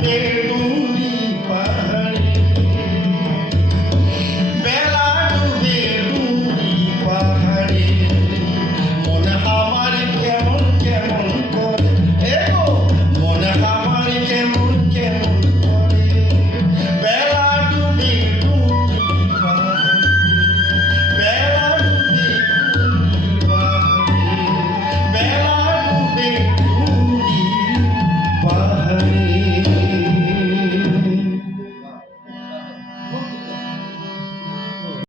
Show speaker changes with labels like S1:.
S1: Thank you.